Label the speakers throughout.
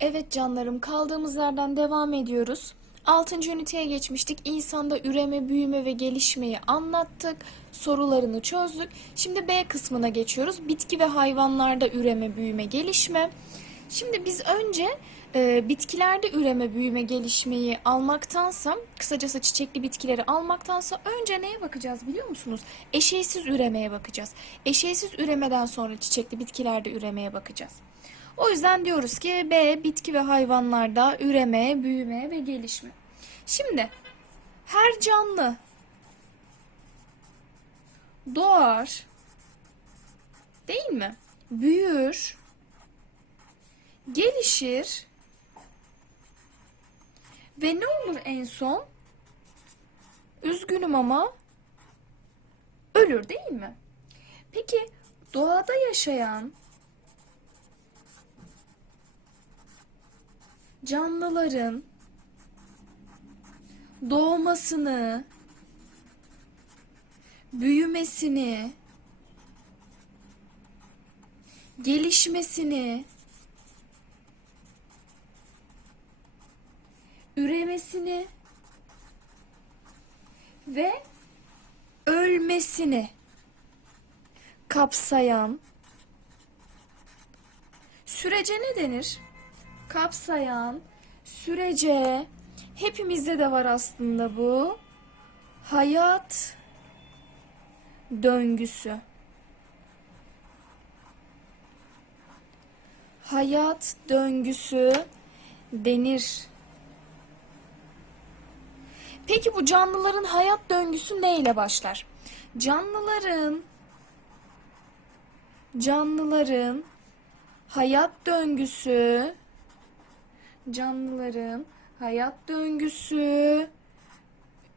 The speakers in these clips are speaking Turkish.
Speaker 1: Evet canlarım kaldığımız yerden devam ediyoruz. 6. üniteye geçmiştik. İnsanda üreme, büyüme ve gelişmeyi anlattık. Sorularını çözdük. Şimdi B kısmına geçiyoruz. Bitki ve hayvanlarda üreme, büyüme, gelişme. Şimdi biz önce e, bitkilerde üreme, büyüme, gelişmeyi almaktansa, kısacası çiçekli bitkileri almaktansa önce neye bakacağız biliyor musunuz? Eşeysiz üremeye bakacağız. Eşeysiz üremeden sonra çiçekli bitkilerde üremeye bakacağız. O yüzden diyoruz ki B bitki ve hayvanlarda üreme, büyüme ve gelişme. Şimdi her canlı doğar değil mi? Büyür, gelişir ve ne olur en son? Üzgünüm ama ölür değil mi? Peki doğada yaşayan canlıların doğmasını, büyümesini, gelişmesini, üremesini ve ölmesini kapsayan sürece ne denir? Kapsayan sürece hepimizde de var aslında bu hayat döngüsü. Hayat döngüsü denir. Peki bu canlıların hayat döngüsü neyle başlar? Canlıların canlıların hayat döngüsü canlıların hayat döngüsü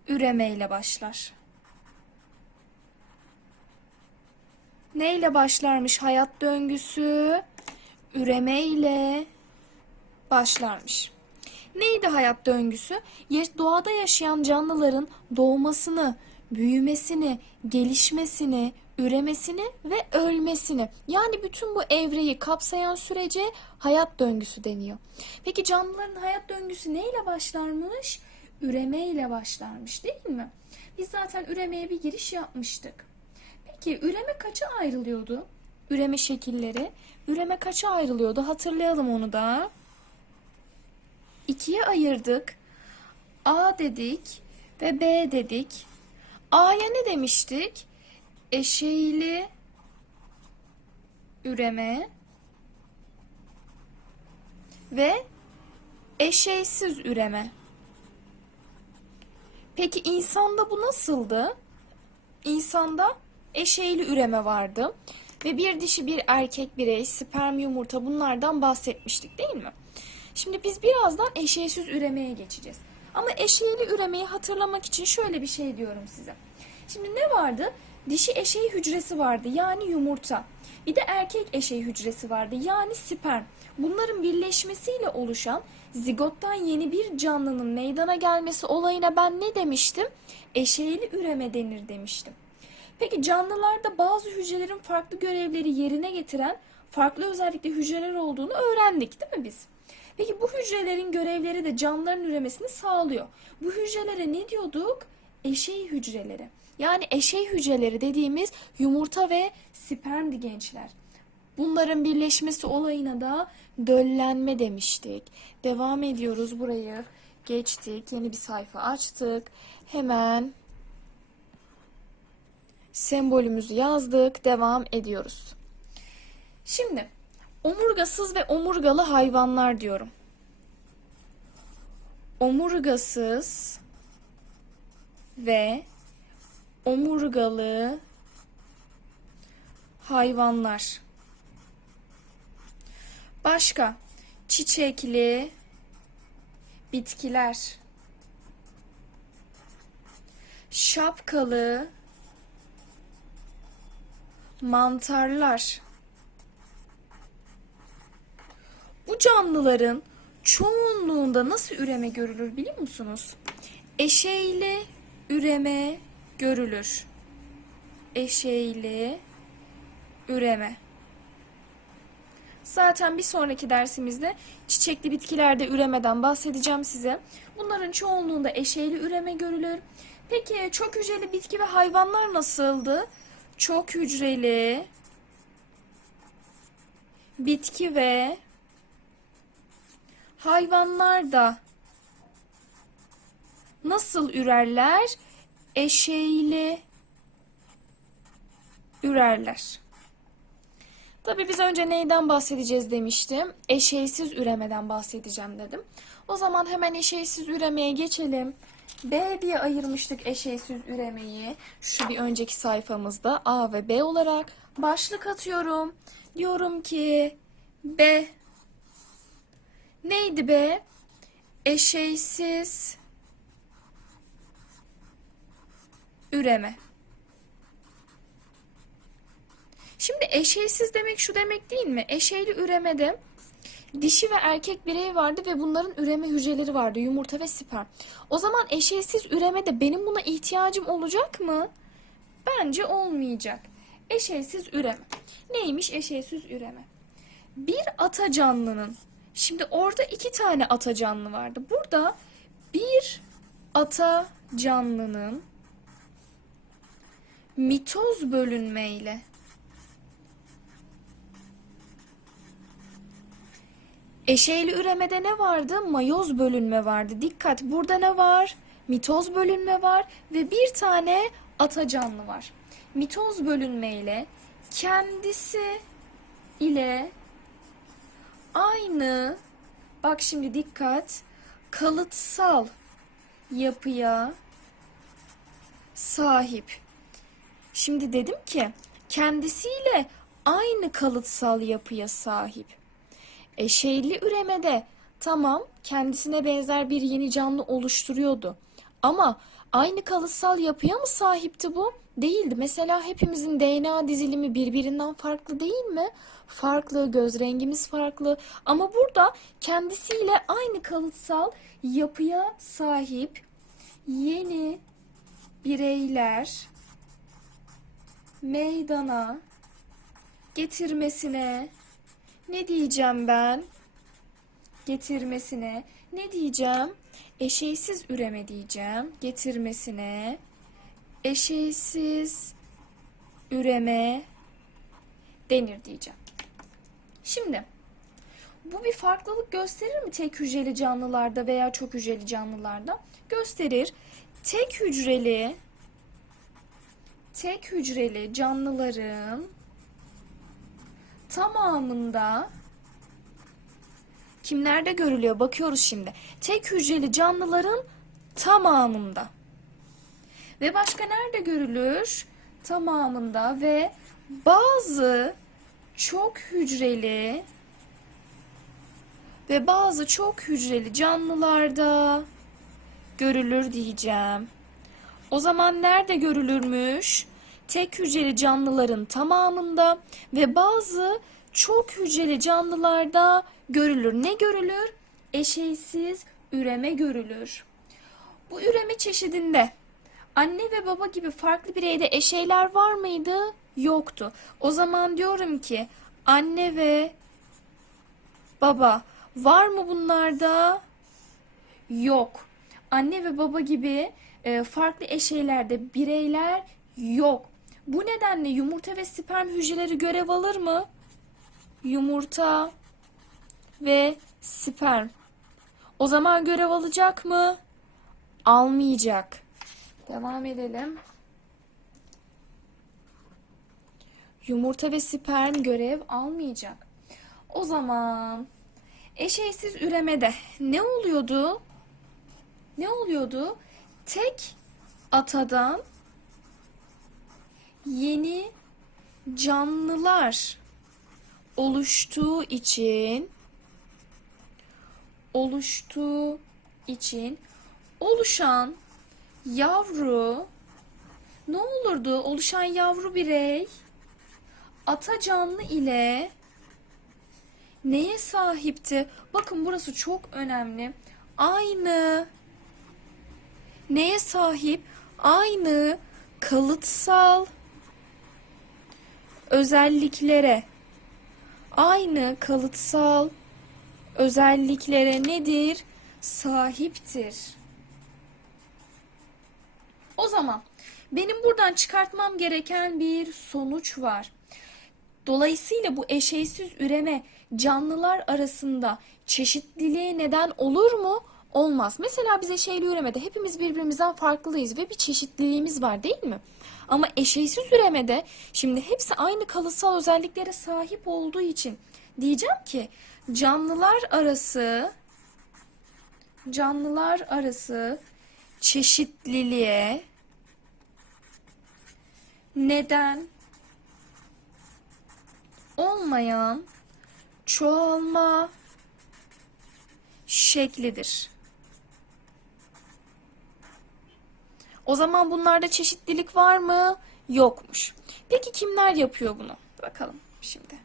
Speaker 1: üremeyle başlar. Neyle başlarmış hayat döngüsü? Üremeyle başlarmış. Neydi hayat döngüsü? Doğada yaşayan canlıların doğmasını, büyümesini, gelişmesini, üremesini ve ölmesini yani bütün bu evreyi kapsayan sürece hayat döngüsü deniyor. Peki canlıların hayat döngüsü neyle başlarmış? Üremeyle başlarmış değil mi? Biz zaten üremeye bir giriş yapmıştık. Peki üreme kaça ayrılıyordu? Üreme şekilleri. Üreme kaça ayrılıyordu? Hatırlayalım onu da. İkiye ayırdık. A dedik ve B dedik. A'ya ne demiştik? Eşeğli üreme ve eşeğsiz üreme. Peki insanda bu nasıldı? İnsanda eşeğli üreme vardı ve bir dişi bir erkek birey, sperm yumurta bunlardan bahsetmiştik değil mi? Şimdi biz birazdan eşeğsiz üremeye geçeceğiz. Ama eşeğli üremeyi hatırlamak için şöyle bir şey diyorum size. Şimdi ne vardı? Dişi eşeği hücresi vardı yani yumurta. Bir de erkek eşeği hücresi vardı yani sperm. Bunların birleşmesiyle oluşan zigottan yeni bir canlının meydana gelmesi olayına ben ne demiştim? Eşeğli üreme denir demiştim. Peki canlılarda bazı hücrelerin farklı görevleri yerine getiren farklı özellikle hücreler olduğunu öğrendik değil mi biz? Peki bu hücrelerin görevleri de canlıların üremesini sağlıyor. Bu hücrelere ne diyorduk? Eşey hücreleri. Yani eşey hücreleri dediğimiz yumurta ve spermdi gençler. Bunların birleşmesi olayına da döllenme demiştik. Devam ediyoruz burayı. Geçtik. Yeni bir sayfa açtık. Hemen sembolümüzü yazdık. Devam ediyoruz. Şimdi omurgasız ve omurgalı hayvanlar diyorum. Omurgasız ve omurgalı hayvanlar. Başka çiçekli bitkiler. Şapkalı mantarlar. Bu canlıların çoğunluğunda nasıl üreme görülür biliyor musunuz? Eşeğli üreme görülür. Eşeğli üreme. Zaten bir sonraki dersimizde çiçekli bitkilerde üremeden bahsedeceğim size. Bunların çoğunluğunda eşeyli üreme görülür. Peki çok hücreli bitki ve hayvanlar nasıldı? Çok hücreli bitki ve hayvanlar da nasıl ürerler? Eşeyli ürerler. Tabii biz önce neyden bahsedeceğiz demiştim. Eşeysiz üremeden bahsedeceğim dedim. O zaman hemen eşeysiz üremeye geçelim. B diye ayırmıştık eşeysiz üremeyi. Şu bir önceki sayfamızda A ve B olarak başlık atıyorum. Diyorum ki B neydi B? Eşeysiz üreme. Şimdi eşeysiz demek şu demek değil mi? Eşeyli üremede dişi ve erkek birey vardı ve bunların üreme hücreleri vardı. Yumurta ve sperm. O zaman eşeysiz üremede benim buna ihtiyacım olacak mı? Bence olmayacak. Eşeysiz üreme. Neymiş eşeysiz üreme? Bir ata canlının Şimdi orada iki tane ata canlı vardı. Burada bir ata canlının mitoz bölünmeyle Eşeyli üremede ne vardı? Mayoz bölünme vardı. Dikkat burada ne var? Mitoz bölünme var ve bir tane ata canlı var. Mitoz bölünme ile kendisi ile aynı bak şimdi dikkat kalıtsal yapıya sahip. Şimdi dedim ki kendisiyle aynı kalıtsal yapıya sahip. Eşeyli üremede tamam kendisine benzer bir yeni canlı oluşturuyordu. Ama aynı kalıtsal yapıya mı sahipti bu? Değildi. Mesela hepimizin DNA dizilimi birbirinden farklı değil mi? Farklı, göz rengimiz farklı. Ama burada kendisiyle aynı kalıtsal yapıya sahip yeni bireyler meydana getirmesine ne diyeceğim ben? Getirmesine. Ne diyeceğim? Eşeysiz üreme diyeceğim. Getirmesine. Eşeysiz üreme denir diyeceğim. Şimdi bu bir farklılık gösterir mi tek hücreli canlılarda veya çok hücreli canlılarda? Gösterir. Tek hücreli tek hücreli canlıların tamamında kimlerde görülüyor? Bakıyoruz şimdi. Tek hücreli canlıların tamamında. Ve başka nerede görülür? Tamamında ve bazı çok hücreli ve bazı çok hücreli canlılarda görülür diyeceğim. O zaman nerede görülürmüş? Tek hücreli canlıların tamamında ve bazı çok hücreli canlılarda görülür. Ne görülür? Eşeysiz üreme görülür. Bu üreme çeşidinde anne ve baba gibi farklı bireyde eşeyler var mıydı? Yoktu. O zaman diyorum ki anne ve baba var mı bunlarda? Yok. Anne ve baba gibi e, farklı eşeylerde bireyler yok. Bu nedenle yumurta ve sperm hücreleri görev alır mı? Yumurta ve sperm. O zaman görev alacak mı? Almayacak. Devam edelim. Yumurta ve sperm görev almayacak. O zaman eşeysiz üremede ne oluyordu? Ne oluyordu? Tek atadan yeni canlılar oluştuğu için oluştuğu için oluşan yavru ne olurdu? Oluşan yavru birey ata canlı ile neye sahipti? Bakın burası çok önemli. Aynı neye sahip? Aynı kalıtsal özelliklere aynı kalıtsal özelliklere nedir? Sahiptir. O zaman benim buradan çıkartmam gereken bir sonuç var. Dolayısıyla bu eşeysiz üreme canlılar arasında çeşitliliğe neden olur mu? Olmaz. Mesela biz eşeyli üremede hepimiz birbirimizden farklıyız ve bir çeşitliliğimiz var değil mi? Ama eşeysiz üremede şimdi hepsi aynı kalıtsal özelliklere sahip olduğu için diyeceğim ki canlılar arası canlılar arası çeşitliliğe neden olmayan çoğalma şeklidir. O zaman bunlarda çeşitlilik var mı? Yokmuş. Peki kimler yapıyor bunu? Bakalım şimdi.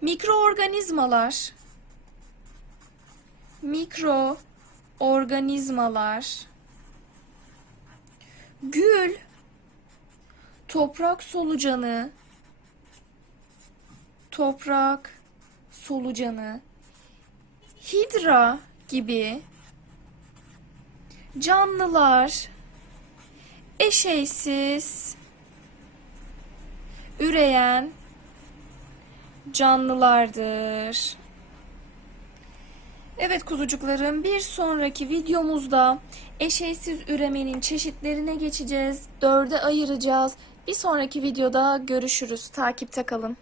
Speaker 1: Mikroorganizmalar mikroorganizmalar gül toprak solucanı toprak solucanı hidra gibi canlılar eşeysiz üreyen canlılardır. Evet kuzucuklarım bir sonraki videomuzda eşeysiz üremenin çeşitlerine geçeceğiz. Dörde ayıracağız. Bir sonraki videoda görüşürüz. Takipte kalın.